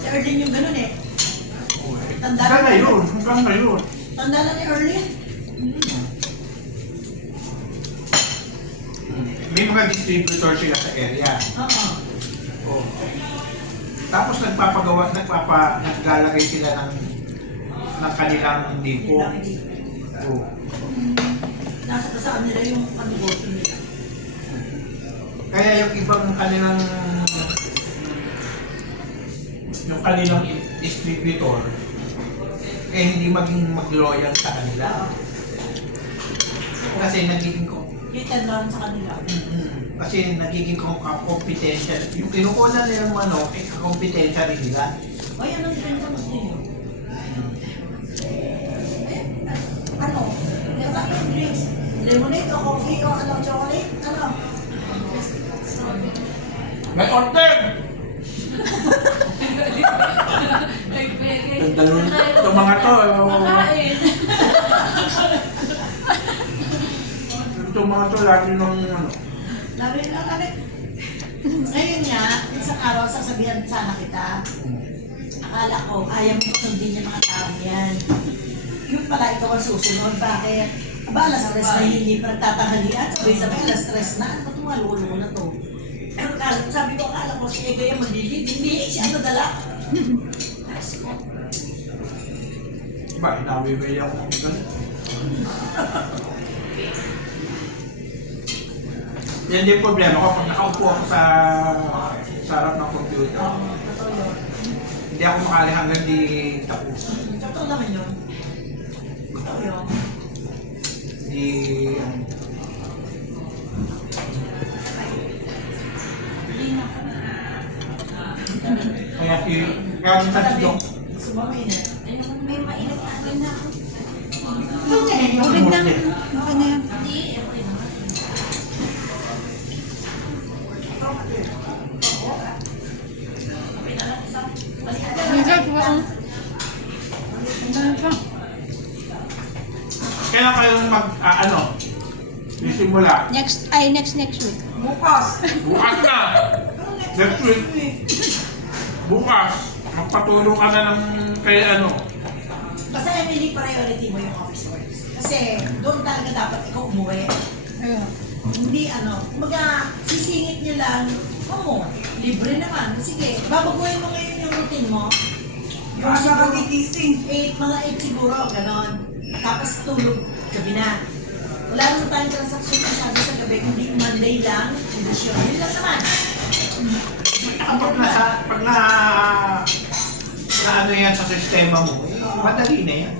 Si Erlyn yung ganun eh. Tanda Hanggang na ngayon, hanggang ngayon. Tanda na ni Erlyn. May mga distributor sila sa area. Oo. Oh. Tapos naglalagay sila ng kanilang dipo. Oh. Nasa kasaan nila yung panegosyo nila. Kaya yung ibang kanilang distributor eh hindi maging mag-loyal sa kanila. Kasi nagiging Kita lang sa kanila. Kasi nagiging kompetensya. Yung kinukuha nila yung manok, eh kompetensya rin nila. Ay, anong diferensya mas ninyo? Ano? Yung sa yung drinks? Lemonade o coffee o ano? Chocolate? Ano? May order! Itong mga to, itong mga to lagi ng ano. Labi lang kami. Ngayon nga, isang araw sasabihan sana kita. Akala ko, kaya mo sundin yung mga tao yan. Yung pala ikaw ang susunod. Bakit? Aba, alas 3 na hindi pa nagtatanghalian. Sabay-sabay, alas 3 na. Ano ba itong malulo na to? Pero sabi ko, akala ko si Ega yung maglilid. Hindi, siya ano dala. Diba, inawi-way ako ng ganun. Yan din problema ko pag nakaupo ako sa harap ng computer. Totoo yun. Hindi ako makali hanggang di tapos. Totoo naman yun. Totoo yun. Di... Kaya minsan si Dong. Gusto ba mainit? May mainit na agad na ako. Okay. Okay na. Okay na yan. Minsan po ako. Minsan po. Kailan kayo simula? Next week. Bukas. Bukas na! Next week. Bukas. Magpatulong ka na ng kay Basta Emily, priority mo yung office work. Kasi doon talaga dapat ikaw umuwi. Ayun. Hindi kumbaga sisingit nyo lang, libre naman. Sige, babaguhin mo ngayon yung routine mo. Yung siguro, magigising. Mga 8 siguro, ganon. Tapos tulog, gabi na. Wala naman tayong transaction masyado sa gabi, kundi Monday lang, edisyon. Yun lang naman. pag na ano yan sa sistema mo, madali na yan.